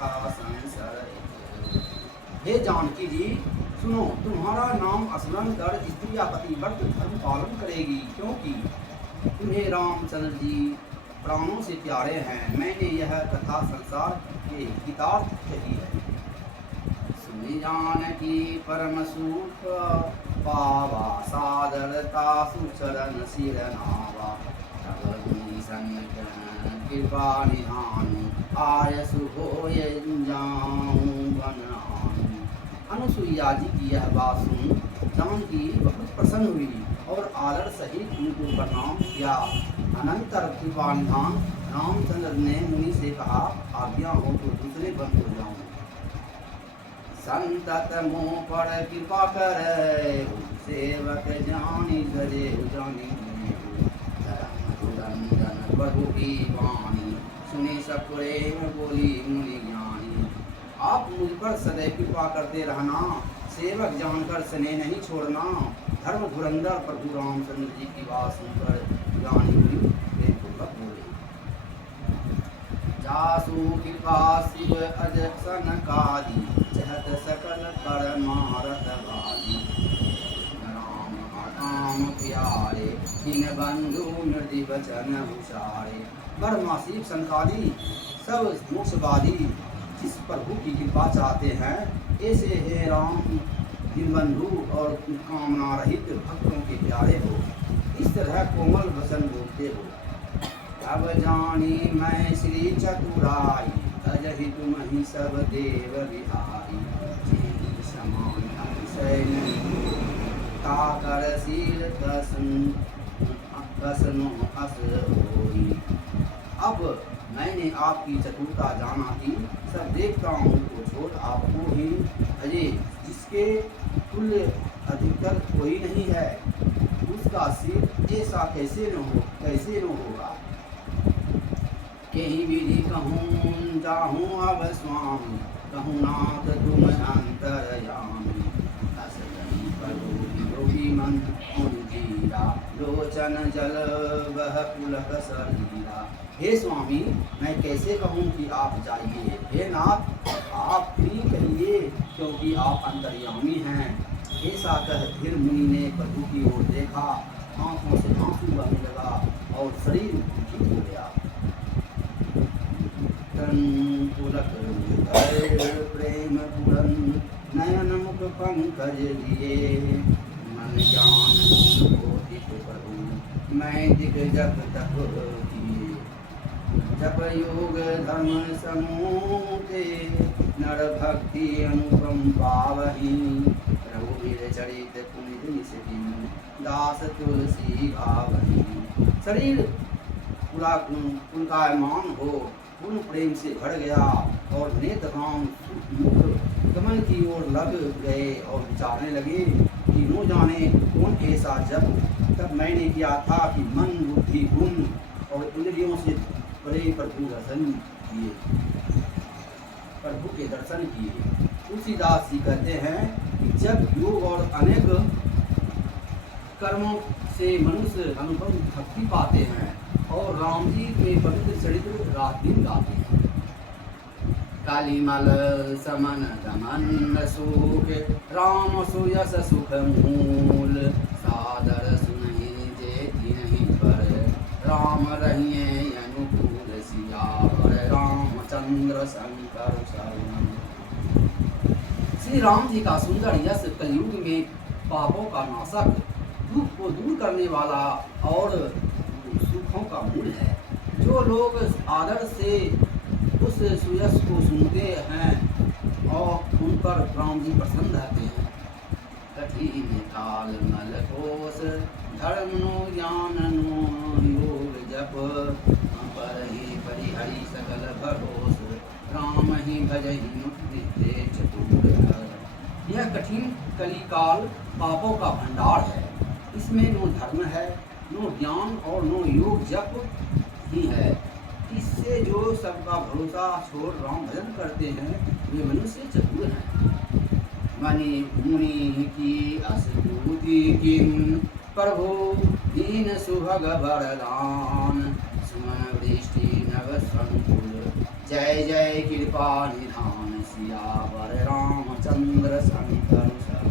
कथा संसर। हे जानकी जी सुनो, तुम्हारा नाम स्मरण कर स्त्री या पतिव्रत धर्म पालन करेगी, क्योंकि तुम्हें रामचंद्र जी प्राणों से प्यारे हैं। मैंने यह कथा संसार के हितार्थ कही है। सुनि जानकी परम सुख पावा, सादरता सुचरण सिर नावा। तब मुनि सन्निकन कृपा निधानु, आयसु होय जाऊं वन आनु। अनुसुईया जी की यह बात सुन जानकी बहुत प्रसन्न हुई और आदर सहित उनको प्रणाम किया। अनंतर कृपा निधान रामचंद्र ने मुनि से कहा, आज्ञा हो तो दूसरे वन को जाऊं। संतत मोह पर कृपा करे, सेवक जानी गजे जानी। धर्म प्रभु की वाणी, सुनी सब प्रेम बोली मुनि ज्ञानी। आप मुझ पर सदैव कृपा करते रहना, सेवक जानकर स्नेह नहीं छोड़ना। धर्म धुरंधर प्रभु रामचंद्र जी की बात सुनकर ज्ञानी मुनि प्रेमपूर्वक बोले। जासु कृपा शिव अज सनकादि, चहत सकल परमारथ वादी। राम काम प्यारे, दीन बंधु मृदि वचन उचारे। ब्रह्मा शिव सनकादि सब मोक्षवादी जिस प्रभु की कृपा चाहते हैं, ऐसे हे राम दीनबंधु और कामना रहित भक्तों के प्यारे हो। इस तरह कोमल वचन बोलते हो। तब जानी मैं श्री चतुराई, तजहि तुम ही सब देव विहारी। समान अतिशय नहीं ताकर शील कसनो अस होई। अब मैंने आपकी चतुरता जाना कि सब देवताओं को छोड़ आपको ही अजय, जिसके तुल्य अधिकतर कोई नहीं है, उसका सिर ऐसा कैसे न होगा। यही विधि कहूँ जाहूँ अब स्वामी, कहूँ नाथ तुम अंतरयामी। असगनी परोगी योगी मन उनकीरा, लोचन जल बह पुलक सरीरा। हे स्वामी, मैं कैसे कहूँ कि आप जाइए। हे नाथ, आप ही कहिए, क्योंकि आप अंतर्यामी हैं। ऐसा कह फिर मुनि ने प्रभु की ओर देखा, आंखों से आंसू बहने लगा और शरीर दुखी हो गया। पुलक प्रेम पूरन, नयन मुख पंकज लिए। मन जान प्रभु, मैं दिख जप तप किए। जप योग धर्म समूते, नर भक्ति अनुपम पावही। रघुवीर चरित पुनित निसती, दास तुलसी भावही। शरीर पुलकायमान हो, पूर्ण प्रेम से भर गया और नेत्र राम मुख कमल की ओर लग गए और विचारने लगे कि नो जाने कौन ऐसा जप तब मैंने किया था कि मन बुद्धि गुण और इंद्रियों से बड़े प्रभु के दर्शन किए। तुलसीदास जी कहते हैं कि जब योग और अनेक कर्मों से मनुष्य अनुभव भक्ति पाते हैं और राम जी के पवित्र चरित्र रात दिन गाते हैं। कालीमल समन दमन सुख, राम सुयस सुख मूल। सादर सुनहि जेति नहीं पर, राम रहिए अनुकूल सियावर। रामचंद्र शंकर शरण। श्री राम जी का सुंदर यश कलयुग में पापों का नाशक, दुख को दूर करने वाला और सुखों का मूल है। जो लोग आदर से उस सुयश को सुनते हैं और उन पर राम जी प्रसन्न रहते हैं। कठिन काल मल कोश, धर्म नो ज्ञान नो योग जप। पर ही परिहरि सकल भरोस, राम ही भजहि मुक्ति दे चतुर। यह कठिन कलिकाल पापों का भंडार है। इसमें नो धर्म है, नो ज्ञान और नो योग जप ही है। इससे जो सबका भरोसा छोड़ राम भजन करते हैं, वे मनुष्य चतुर हैं। मनि मुनि की अस्तुति किन, प्रभु दीन सुभग वरदान। सुमन वृष्टि नव संकुल, जय जय कृपा निधान सियावर रामचंद्र संतनु